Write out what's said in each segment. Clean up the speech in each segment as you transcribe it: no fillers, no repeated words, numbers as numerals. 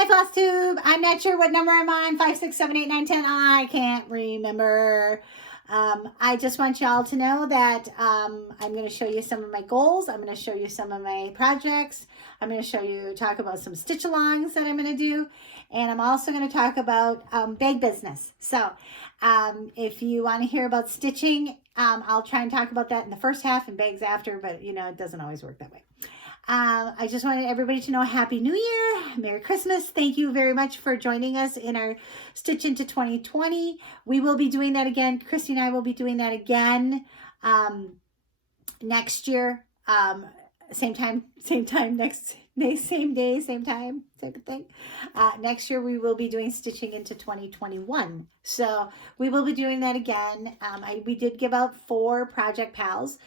Hi, Flosstube. I'm not sure what number I'm on. 5, 6, 7, 8, 9, 10. I can't remember. I just want y'all to know that I'm going to show you some of my goals. I'm going to show you some of my projects. I'm going to talk about some stitch alongs that I'm going to do. And I'm also going to talk about bag business. So if you want to hear about stitching, I'll try and talk about that in the first half and bags after, but you know, it doesn't always work that way. I just wanted everybody to know Happy New Year, Merry Christmas. Thank you very much for joining us in our Stitch into 2020. We will be doing that again. Christy and I will be doing that again next year. Same time, next day, same time, same thing. Next year, we will be doing Stitching into 2021. So we will be doing that again. We did give out 4 Project Pals.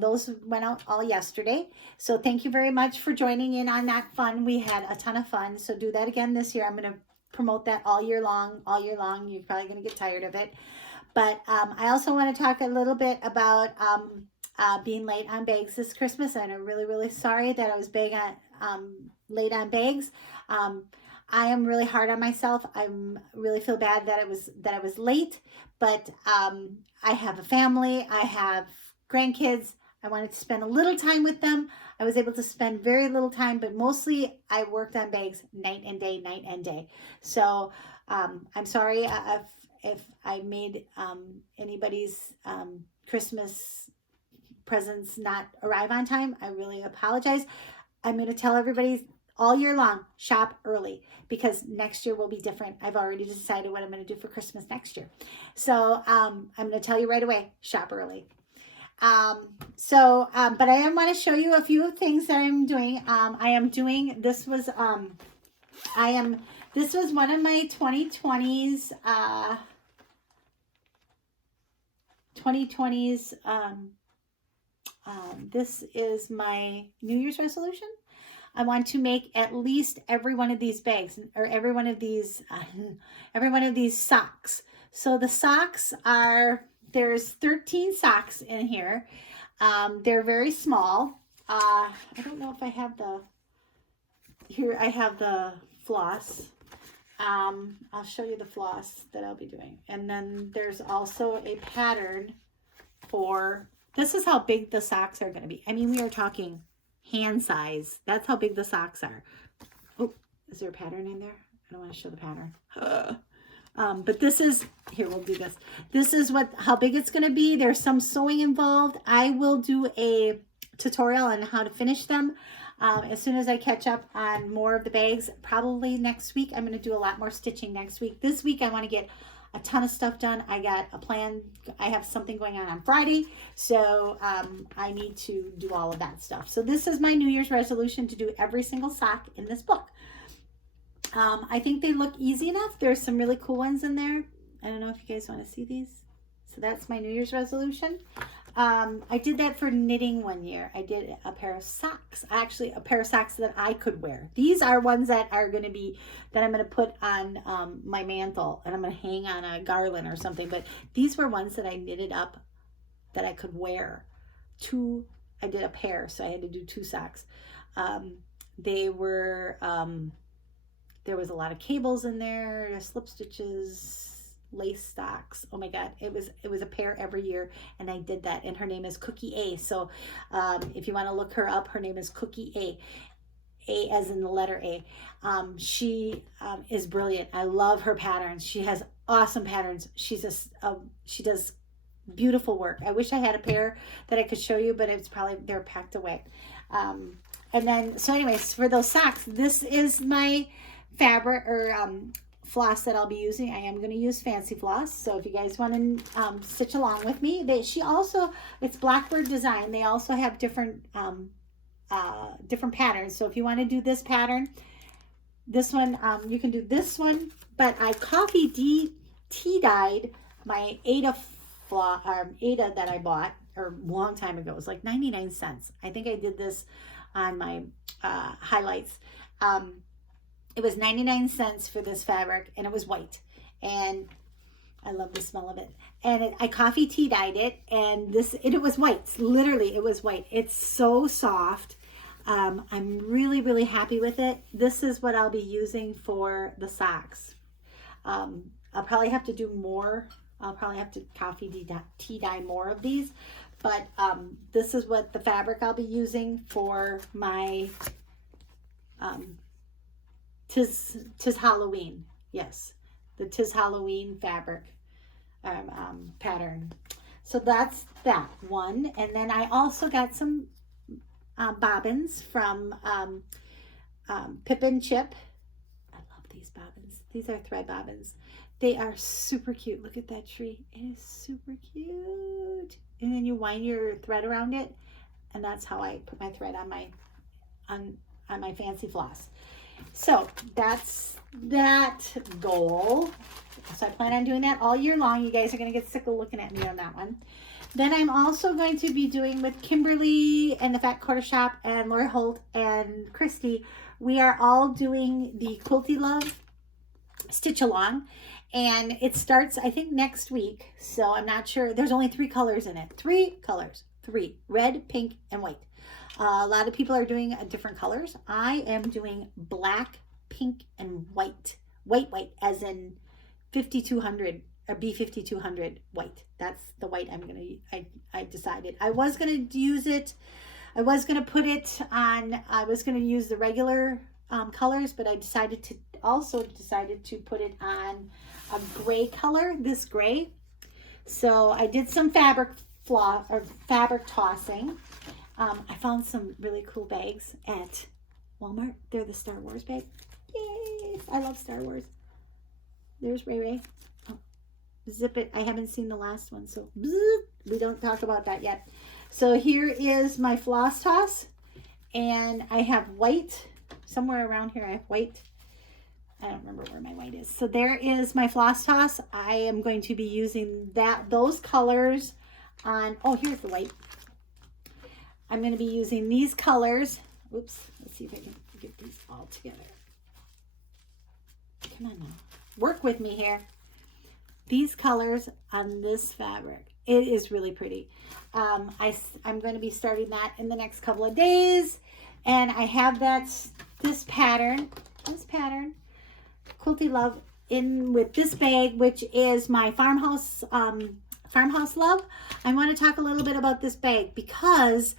Those went out all yesterday. So thank you very much for joining in on that fun. We had a ton of fun. So do that again this year. I'm going to promote that all year long. You're probably going to get tired of it. But I also want to talk a little bit about being late on bags this Christmas, and I'm really, really sorry that I was late on bags. I am really hard on myself. I really feel bad that I was late, but I have a family. I have grandkids. I wanted to spend a little time with them. I was able to spend very little time, but mostly I worked on bags night and day. So I'm sorry if I made anybody's Christmas presents not arrive on time. I really apologize. I'm going to tell everybody all year long, shop early, because next year will be different. I've already decided what I'm going to do for Christmas next year. So I'm going to tell you right away, shop early. But I want to show you a few things that I'm doing. This was one of my 2020s, this is my New Year's resolution. I want to make at least every one of these bags, or every one of these socks. So the socks there's 13 socks in here. They're very small. I don't know if I have here I have the floss. I'll show you the floss that I'll be doing. And then there's also a pattern this is how big the socks are going to be. I mean, we are talking hand size. That's how big the socks are. Oh, is there a pattern in there? I don't want to show the pattern. But this is, here, we'll do this. This is how big it's going to be. There's some sewing involved. I will do a tutorial on how to finish them as soon as I catch up on more of the bags. Probably next week. I'm going to do a lot more stitching next week. This week, I want to get a ton of stuff done. I got a plan. I have something going on Friday. So I need to do all of that stuff. So this is my New Year's resolution, to do every single sock in this book. I think they look easy enough. There's some really cool ones in there. I don't know if you guys want to see these. So that's my New Year's resolution. I did that for knitting one year. I did a pair of socks, actually a pair of socks that I could wear. These are ones that I'm going to put on my mantle, and I'm going to hang on a garland or something. But these were ones that I knitted up that I could wear. I did a pair, so I had to do 2 socks. They were, there was a lot of cables in there, slip stitches, lace stocks. Oh my God, it was a pair every year, and I did that. And her name is Cookie A. So if you want to look her up, her name is Cookie A as in the letter A. She is brilliant. I love her patterns. She has awesome patterns. She does beautiful work. I wish I had a pair that I could show you, but they're packed away. And then, so anyways, for those socks, this is my fabric or floss that I'll be using. I am going to use Fancy Floss. So if you guys want to stitch along with me, it's Blackbird Design. They also have different patterns. So if you want to do this pattern, this one, you can do this one. But I coffee tea dyed my Ada that I bought a long time ago. It was like 99 cents. I think I did this on my highlights. It was 99 cents for this fabric, and it was white, and I love the smell of it. And I coffee tea dyed it, and it was white. Literally, it was white. It's so soft. I'm really, really happy with it. This is what I'll be using for the socks. I'll probably have to do more. I'll probably have to tea dye more of these, but this is what the fabric I'll be using for my Tis Halloween. Yes, the Tis Halloween fabric pattern. So that's that one. And then I also got some bobbins from Pip and Chip. I love these bobbins. These are thread bobbins. They are super cute. Look at that tree. It is super cute. And then you wind your thread around it, and that's how I put my thread on my fancy floss. So that's that goal. So I plan on doing that all year long. You guys are going to get sick of looking at me on that one. Then I'm also going to be doing with Kimberly and the Fat Quarter Shop and Lori Holt and Christy. We are all doing the Quilty Love Stitch Along. And it starts, I think, next week. So I'm not sure. There's only 3 colors in it. 3 colors. 3. Red, pink, and white. A lot of people are doing different colors. I am doing black, pink, and white. White, as in 5200 or B5200 white. That's the white I'm going to, I decided. I was going to use it. I was going to put it on, I was going to use the regular colors, but I decided to put it on a gray color, this gray. So I did some fabric tossing. I found some really cool bags at Walmart. They're the Star Wars bag. Yay! I love Star Wars. There's Ray Ray. Oh, zip it. I haven't seen the last one, so we don't talk about that yet. So here is my floss toss, and I have white somewhere around here. I have white. I don't remember where my white is. So there is my floss toss. I am going to be using those colors on, oh, here's the white. I'm going to be using these colors. Oops, let's see if I can get these all together. Come on now. Work with me here. These colors on this fabric. It is really pretty. I'm going to be starting that in the next couple of days. And I have this pattern, Quilty Love, in with this bag, which is my Farmhouse Love. I want to talk a little bit about this bag because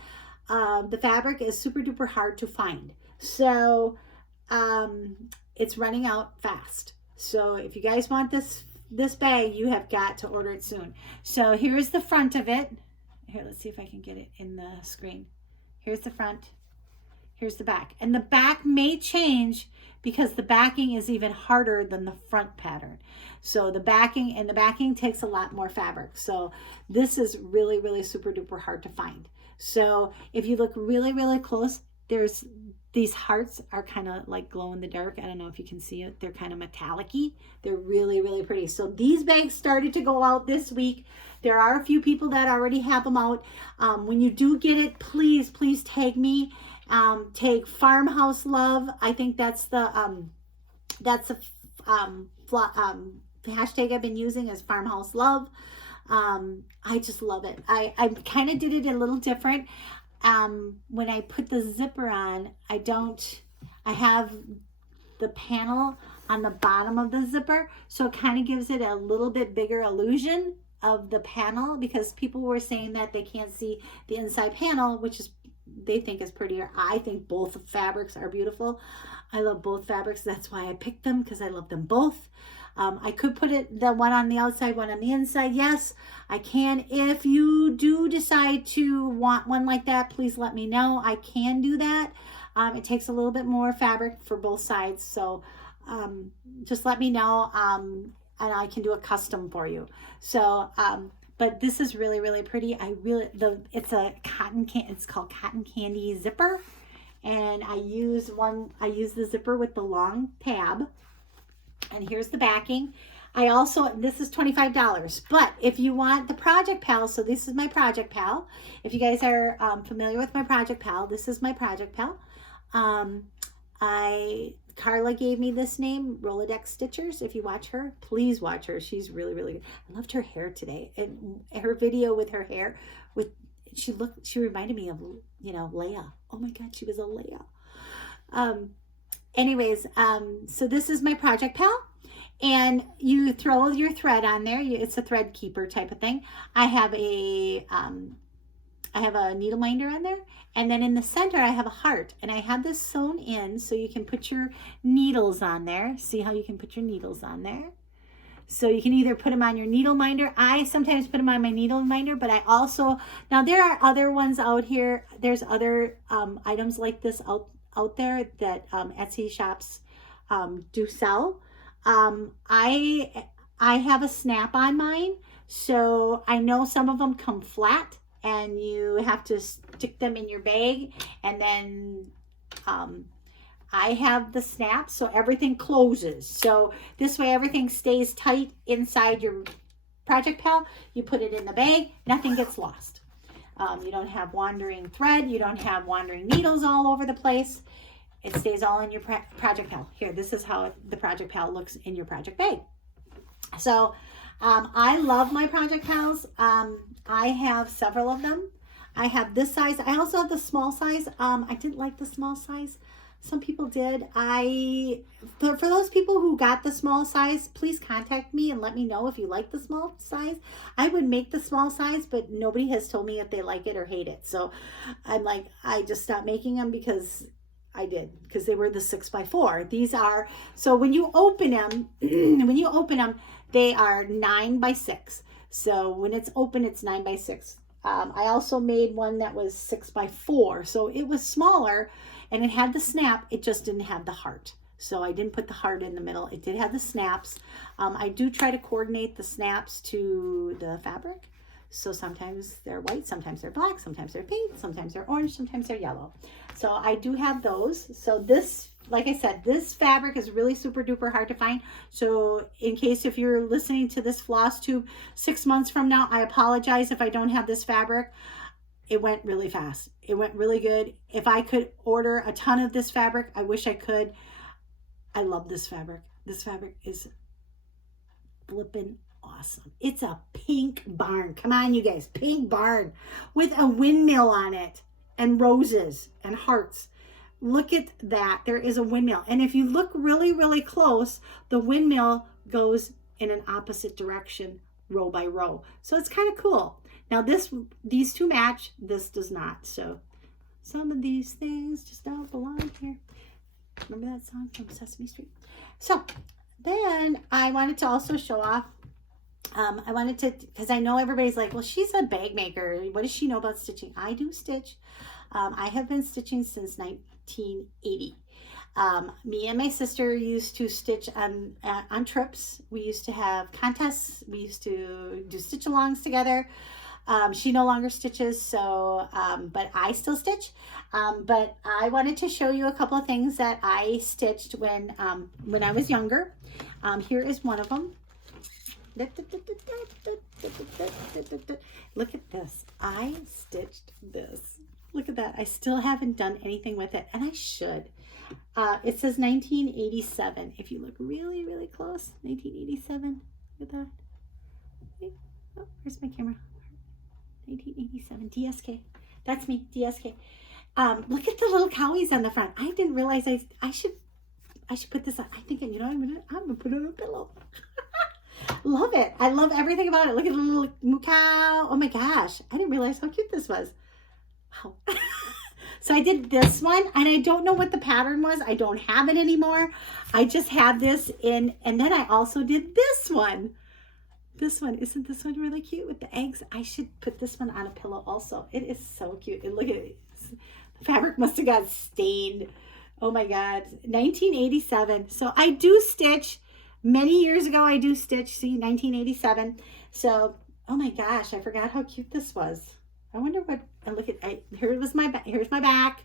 the fabric is super duper hard to find. So it's running out fast. So if you guys want this bag, you have got to order it soon. So here's the front of it. Here, let's see if I can get it in the screen. Here's the front. Here's the back. And the back may change because the backing is even harder than the front pattern. So the backing takes a lot more fabric. So this is really, really super duper hard to find. So if you look really, really close, there's these hearts are kind of like glow in the dark. I don't know if you can see it. They're kind of metallic-y. They're really, really pretty. So these bags started to go out this week. There are a few people that already have them out. When you do get it, please, please tag me. Tag Farmhouse Love. I think that's the hashtag I've been using is Farmhouse Love. I just love it. I kind of did it a little different. When I put the zipper on, I have the panel on the bottom of the zipper, so it kind of gives it a little bit bigger illusion of the panel, because people were saying that they can't see the inside panel, which is they think is prettier. I think both fabrics are beautiful. I love both fabrics. That's why I picked them, because I love them both. I could put the one on the outside, one on the inside. Yes, I can. If you do decide to want one like that, please let me know. I can do that. It takes a little bit more fabric for both sides. So just let me know, and I can do a custom for you. So, but this is really, really pretty. It's called Cotton Candy Zipper. And I use the zipper with the long tab. And here's the backing. This is $25, but if you want the Project Pal, so this is my Project Pal. If you guys are familiar with my Project Pal, this is my Project Pal. Carla gave me this name, Rolodex Stitchers. If you watch her, please watch her. She's really, really good. I loved her hair today, and her video with her hair, she reminded me of, you know, Leia. Oh my God, she was a Leia. Anyways, so this is my Project Pal. And you throw your thread on there. It's a thread keeper type of thing. I have a needle minder on there. And then in the center, I have a heart. And I have this sewn in so you can put your needles on there. See how you can put your needles on there? So you can either put them on your needle minder. I sometimes put them on my needle minder, but I also, now there are other ones out here. There's other items like this out there that Etsy shops do sell. I have a snap on mine, so I know some of them come flat and you have to stick them in your bag, and then I have the snap so everything closes. So this way everything stays tight inside your Project Pal. You put it in the bag, nothing gets lost. You don't have wandering thread, you don't have wandering needles all over the place. It stays all in your Project Pal. Here, this is how the Project Pal looks in your project bag. So I love my Project Pals. I have several of them. I have this size. I also have the small size. I didn't like the small size. Some people did. For those people who got the small size, please contact me and let me know if you like the small size. I would make the small size, but nobody has told me if they like it or hate it. So I'm like, I just stopped making them because I did, because they were the 6x4. These are, so when you open them, they are 9x6. So when it's open, it's 9x6. I also made one that was 6x4. So it was smaller and it had the snap. It just didn't have the heart. So I didn't put the heart in the middle. It did have the snaps. I do try to coordinate the snaps to the fabric. So sometimes they're white, sometimes they're black, sometimes they're pink, sometimes they're orange, sometimes they're yellow. So I do have those. So this, like I said, this fabric is really super duper hard to find. So in case if you're listening to this Flosstube 6 months from now, I apologize if I don't have this fabric. It went really fast. It went really good. If I could order a ton of this fabric, I wish I could. I love this fabric. This fabric is flippin' awesome. It's a pink barn. Come on, you guys. Pink barn with a windmill on it and roses and hearts. Look at that. There is a windmill. And if you look really, really close, the windmill goes in an opposite direction, row by row. So it's kind of cool. Now these two match. This does not. So some of these things just don't belong here. Remember that song from Sesame Street? So then I wanted to also show off. I wanted to, because I know everybody's like, well, she's a bag maker. What does she know about stitching? I do stitch. I have been stitching since 1980. Me and my sister used to stitch on trips. We used to have contests. We used to do stitch-alongs together. She no longer stitches, so but I still stitch. But I wanted to show you a couple of things that I stitched when I was younger. Here is one of them. Look at this. I stitched this. Look at that. I still haven't done anything with it, and I should. It says 1987. If you look really, really close, 1987. Look at that. Oh, where's my camera? 1987. DSK. That's me. DSK. Look at the little cowies on the front. I didn't realize I should put this on. I think, you know, I'm gonna put it on a pillow. Love it. I love everything about it. Look at the little moo cow. Oh my gosh. I didn't realize how cute this was. Wow. So I did this one, and I don't know what the pattern was. I don't have it anymore. I just had this in, and then I also did this one. This one, isn't this one really cute with the eggs? I should put this one on a pillow also. It is so cute. And look at it. The fabric must have got stained. Oh my God. 1987. So I do stitch. Many years ago, I do stitch. See, 1987. So, oh my gosh, I forgot how cute this was. I wonder what, and look at, here's my back.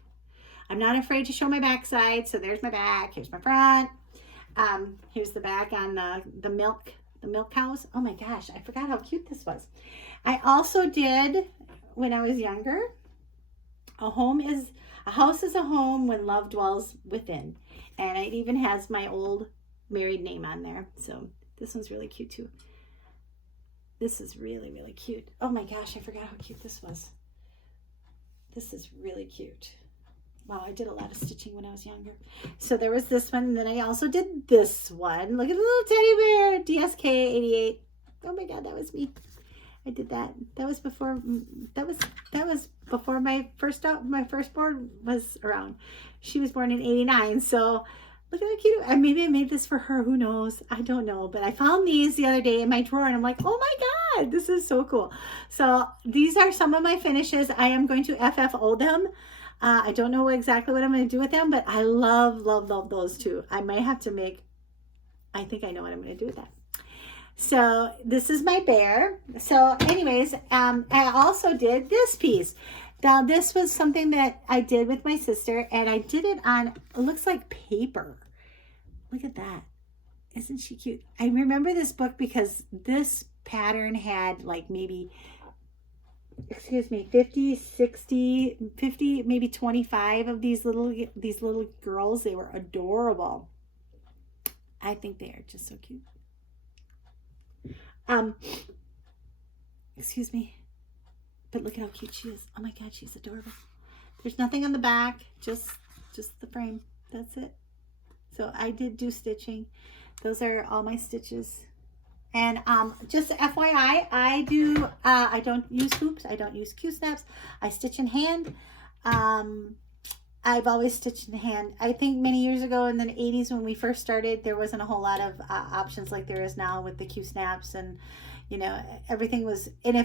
I'm not afraid to show my backside. So there's my back. Here's my front. Here's the back on the milk cows. Oh my gosh, I forgot how cute this was. I also did, when I was younger, a house is a home when love dwells within. And it even has my old married name on there. So this one's really cute too. This is really, really cute. Oh my gosh, I forgot how cute this was. This is really cute. Wow, I did a lot of stitching when I was younger. So there was this one, and then I also did this one. Look at the little teddy bear, DSK 88. Oh my God, that was me. I did that. That was before my firstborn was around. She was born in 89. So look at how cute. Maybe I made this for her. Who knows? I don't know. But I found these the other day in my drawer, and I'm like, oh my God, this is so cool. So these are some of my finishes. I am going to FFO them. I don't know exactly what I'm going to do with them, but I love, love, love those two. I might have to make, I think I know what I'm going to do with that. So this is my bear. So anyways, I also did this piece. Now this was something that I did with my sister, and I did it on, it looks like paper. Look at that. Isn't she cute? I remember this book because this pattern had like maybe, excuse me, 50, 60, 50, maybe 25 of these little girls. They were adorable. I think they are just so cute. Excuse me, but look at how cute she is. Oh my God, she's adorable. There's nothing on the back, just the frame. That's it. So I did do stitching. Those are all my stitches. And just FYI, I don't use hoops. I don't use Q-snaps. I stitch in hand. I've always stitched in hand. I think many years ago in the 80s when we first started, there wasn't a whole lot of options like there is now with the Q-snaps, and you know, everything was, and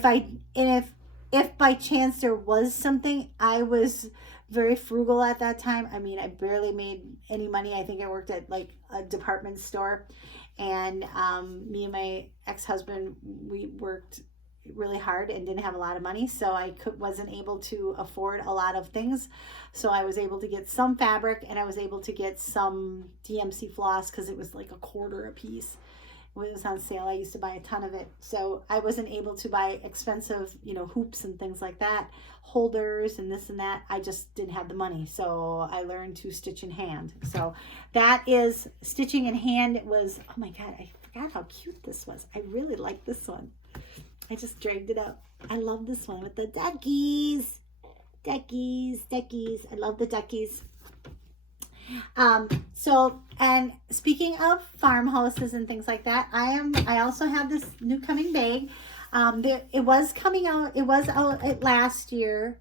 if by chance there was something, I was very frugal at that time. I mean, I barely made any money. I think I worked at like a department store, and me and my ex-husband, we worked really hard and didn't have a lot of money, so I wasn't able to afford a lot of things. So I was able to get some fabric, and I was able to get some DMC floss because it was like $1/4 a piece. When it was on sale, I used to buy a ton of it. So I wasn't able to buy expensive, you know, hoops and things like that, holders and this and that. I just didn't have the money. So I learned to stitch in hand. So that is stitching in hand. It was, oh my God, I forgot how cute this was. I really like this one. I just dragged it up. I love this one with the duckies. Duckies. I love the duckies. So, and speaking of farmhouses and things like that, I also have this new coming bag. It was out last year,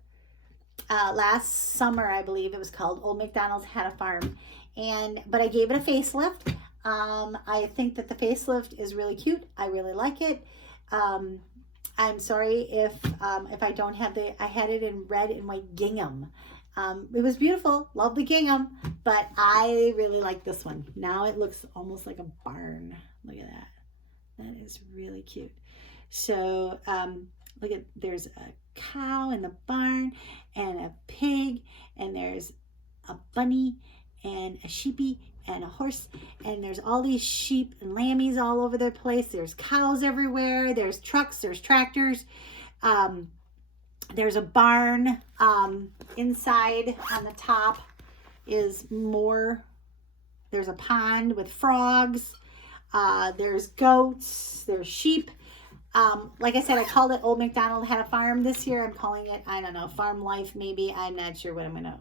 last summer, I believe it was called Old MacDonald's Had a Farm. But I gave it a facelift. I think that the facelift is really cute. I really like it. I'm sorry if I don't have I had it in red and white gingham. It was beautiful. Love the gingham, but I really like this one. Now it looks almost like a barn. Look at that. That is really cute. So, look at, there's a cow in the barn and a pig, and there's a bunny and a sheepy and a horse, and there's all these sheep and lammies all over the place. There's cows everywhere. There's trucks, there's tractors. There's a barn. Inside on the top is more. There's a pond with frogs. There's goats. There's sheep. Like I said, I called it Old MacDonald Had a Farm this year. I'm calling it, I don't know, Farm Life maybe. I'm not sure what I'm going to.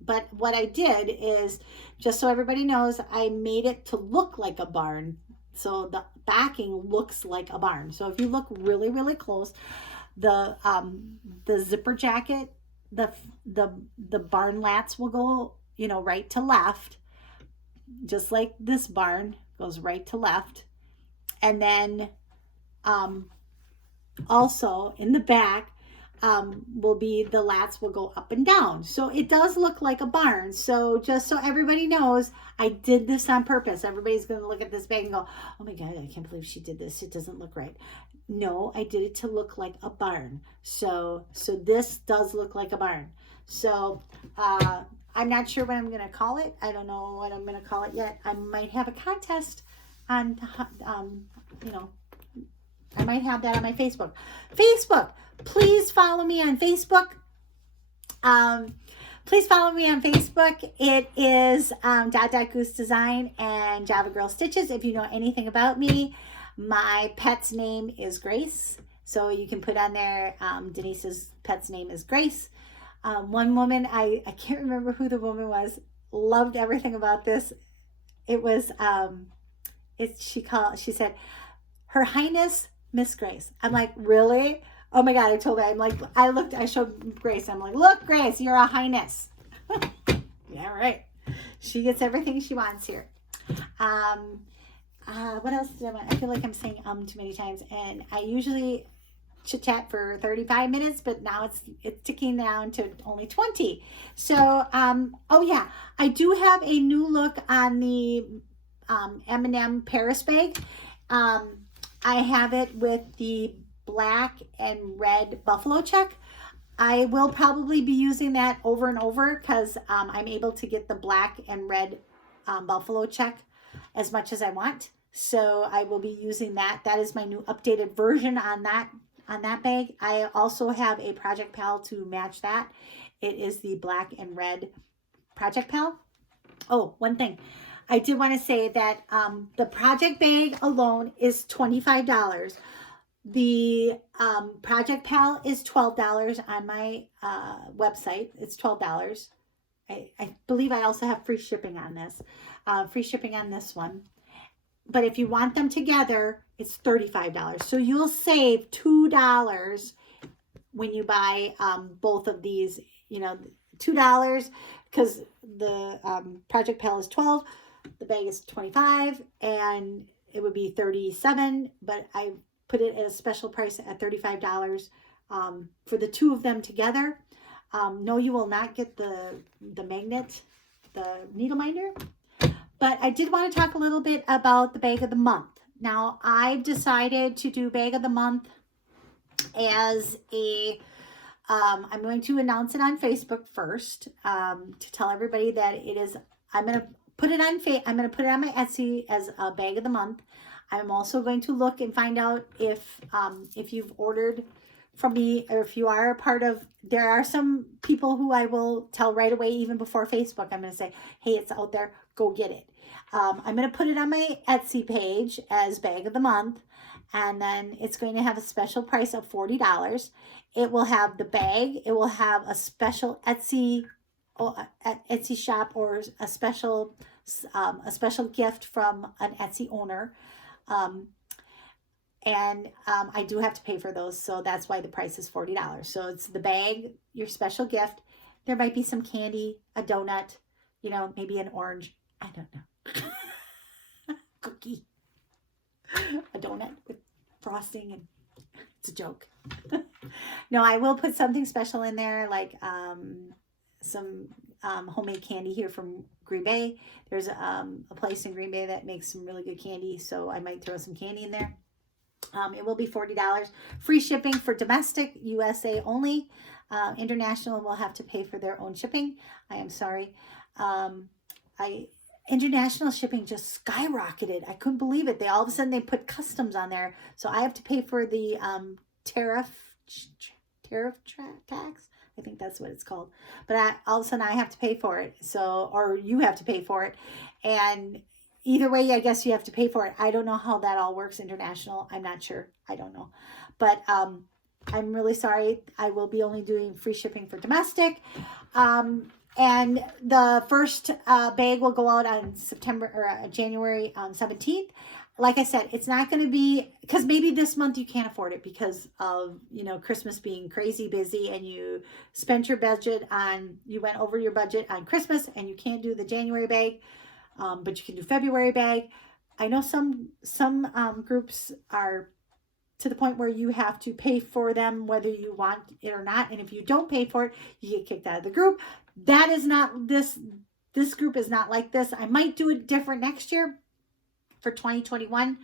But what I did is, just so everybody knows, I made it to look like a barn. So the backing looks like a barn. So if you look really, really close, the zipper jacket, the barn lats will go, you know, right to left, just like this barn goes right to left. And then also in the back will be, the lats will go up and down. So it does look like a barn. So just so everybody knows, I did this on purpose. Everybody's going to look at this bag and go, oh my God, I can't believe she did this. It doesn't look right. No, I did it to look like a barn. So this does look like a barn. So I'm not sure what I'm going to call it. I don't know what I'm going to call it yet. I might have a contest on, you know, I might have that on my Facebook. Please follow me on Facebook. Please follow me on Facebook. It is Goose Design and Java Girl Stitches. If you know anything about me, my pet's name is Grace. So you can put on there, Denise's pet's name is Grace. One woman, I can't remember who the woman was, loved everything about this. It was, she said, Her Highness Miss Grace. I'm like, really? Oh my God, I told her, I showed Grace, I'm like, look, Grace, you're a highness. Yeah, right. She gets everything she wants here. What else did I want? I feel like I'm saying too many times, and I usually chit chat for 35 minutes, but now it's ticking down to only 20. So, oh yeah, I do have a new look on the M&M Paris bag. I have it with the black and red buffalo check. I will probably be using that over and over because I'm able to get the black and red buffalo check as much as I want. So I will be using that. That is my new updated version on that bag. I also have a Project Pal to match that. It is the black and red Project Pal. Oh, one thing. I did want to say that the project bag alone is $25. The Project Pal is $12 on my website. It's $12. I believe I also have free shipping on this. Free shipping on this one. But if you want them together, it's $35. So you'll save $2 when you buy both of these. You know, $2 because the Project Pal is $12. The bag is $25, and it would be $37. But I put it at a special price at $35 for the two of them together. No, you will not get the magnet, the needle minder. But I did want to talk a little bit about the bag of the month. Now, I've decided to do bag of the month as a, I'm going to announce it on Facebook first to tell everybody that it is, I'm going to put it on my Etsy as a bag of the month. I'm also going to look and find out if you've ordered from me, or if you are a part of, there are some people who I will tell right away, even before Facebook. I'm going to say, hey, it's out there, go get it. I'm going to put it on my Etsy page as bag of the month, and then it's going to have a special price of $40. It will have the bag, it will have a special Etsy shop, or a special gift from an Etsy owner. And I do have to pay for those, so that's why the price is $40. So it's the bag, your special gift. There might be some candy, a donut, you know, maybe an orange. I don't know. Cookie. A donut with frosting, and it's a joke. No, I will put something special in there, like some homemade candy here from Green Bay. There's a place in Green Bay that makes some really good candy, so I might throw some candy in there. It will be $40. Free shipping for domestic, USA only. International will have to pay for their own shipping. I am sorry. International shipping just skyrocketed. I couldn't believe it. All of a sudden they put customs on there, so I have to pay for the tariff tax. I think that's what it's called. But all of a sudden I have to pay for it. So, or you have to pay for it, and either way, I guess you have to pay for it. I don't know how that all works international. I'm not sure. I don't know. But I'm really sorry. I will be only doing free shipping for domestic. And the first bag will go out on January 17th. Like I said, it's not going to be, because maybe this month you can't afford it because of, you know, Christmas being crazy busy, and you spent your budget on, you went over your budget on Christmas, and you can't do the January bag. But you can do February bag. I know some groups are to the point where you have to pay for them whether you want it or not. And if you don't pay for it, you get kicked out of the group. That is not this group is not like this. I might do it different next year for 2021.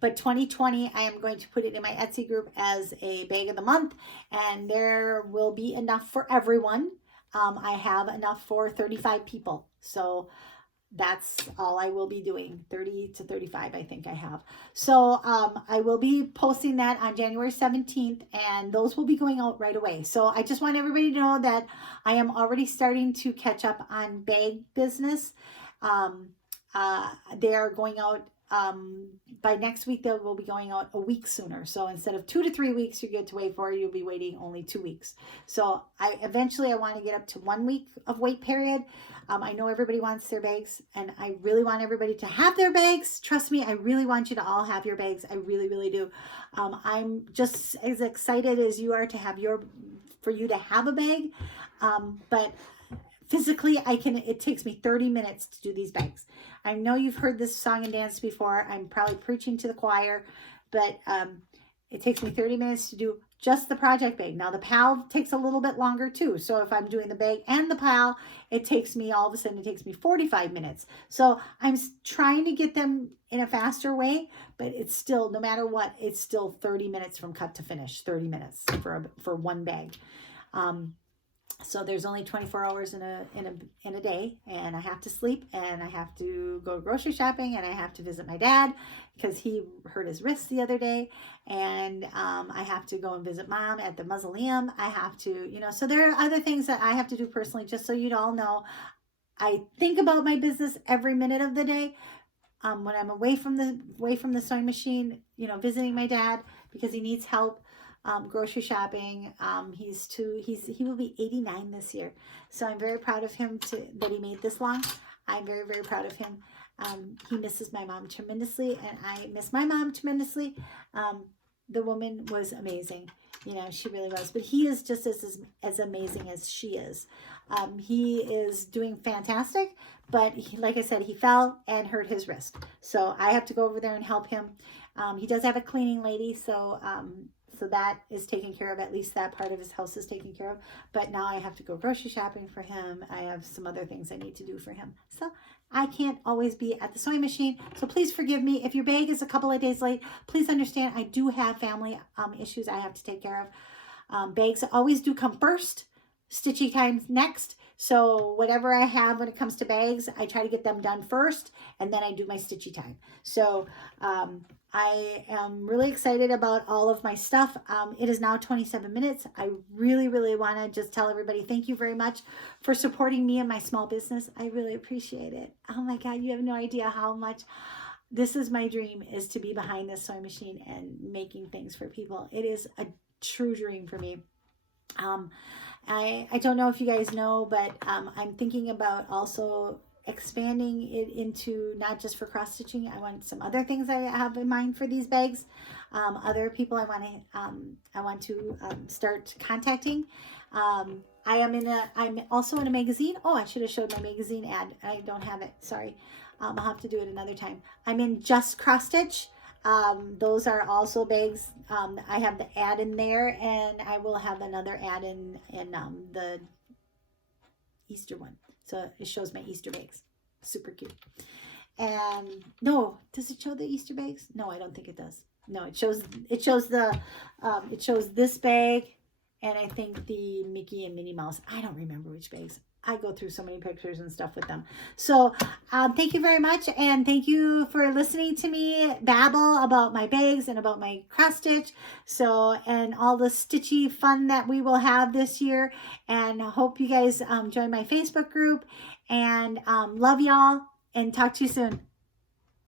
But 2020, I am going to put it in my Etsy group as a bag of the month. And there will be enough for everyone. I have enough for 35 people. So that's all I will be doing, 30 to 35, I think I have. So I will be posting that on January 17th, and those will be going out right away. So I just want everybody to know that I am already starting to catch up on bag business. they are going out by next week. They will be going out a week sooner. So instead of 2 to 3 weeks you get to wait for, you'll be waiting only 2 weeks. So I want to get up to 1 week of wait period. I know everybody wants their bags, and I really want everybody to have their bags. Trust me, I really want you to all have your bags. I really, really do. I'm just as excited as you are to have for you to have a bag. But physically, it takes me 30 minutes to do these bags. I know you've heard this song and dance before. I'm probably preaching to the choir, but it takes me 30 minutes to do just the project bag. Now the PAL takes a little bit longer too. So if I'm doing the bag and the PAL, it takes me 45 minutes. So I'm trying to get them in a faster way, but it's still, no matter what, it's still 30 minutes from cut to finish, 30 minutes for one bag. So there's only 24 hours in a day, and I have to sleep, and I have to go grocery shopping, and I have to visit my dad because he hurt his wrist the other day, and I have to go and visit mom at the mausoleum. I have to, so there are other things that I have to do personally, just so you all know. I think about my business every minute of the day. When I'm away from the sewing machine, visiting my dad because he needs help. Grocery shopping. He will be 89 this year. So I'm very proud of him that he made this long. I'm very, very proud of him. He misses my mom tremendously, and I miss my mom tremendously. The woman was amazing. She really was. But he is just as amazing as she is. He is doing fantastic, but like I said, he fell and hurt his wrist. So I have to go over there and help him. He does have a cleaning lady, so that is taken care of. At least that part of his house is taken care of. But now I have to go grocery shopping for him. I have some other things I need to do for him. So I can't always be at the sewing machine. So please forgive me. If your bag is a couple of days late, please understand I do have family issues I have to take care of. Bags always do come first. Stitchy time next. So whatever I have when it comes to bags, I try to get them done first, and then I do my stitchy time. So I am really excited about all of my stuff. It is now 27 minutes. I really, really want to just tell everybody thank you very much for supporting me and my small business. I really appreciate it. Oh my God, you have no idea how much. This is my dream, is to be behind this sewing machine and making things for people. It is a true dream for me. I don't know if you guys know, but I'm thinking about also expanding it into not just for cross stitching. I want some other things I have in mind for these bags. Other people I want to start contacting. I'm also in a magazine. Oh, I should have showed my magazine ad. I don't have it. Sorry. I'll have to do it another time. I'm in Just Cross Stitch. Those are also bags. I have the ad in there, and I will have another ad in the Easter one. So it shows my Easter bags. Super cute. And no, does it show the Easter bags? No, I don't think it does. No, it shows this bag, and I think the Mickey and Minnie Mouse. I don't remember which bags. I go through so many pictures and stuff with them. So thank you very much. And thank you for listening to me babble about my bags and about my cross stitch. So, and all the stitchy fun that we will have this year. And I hope you guys join my Facebook group. And love y'all, and talk to you soon.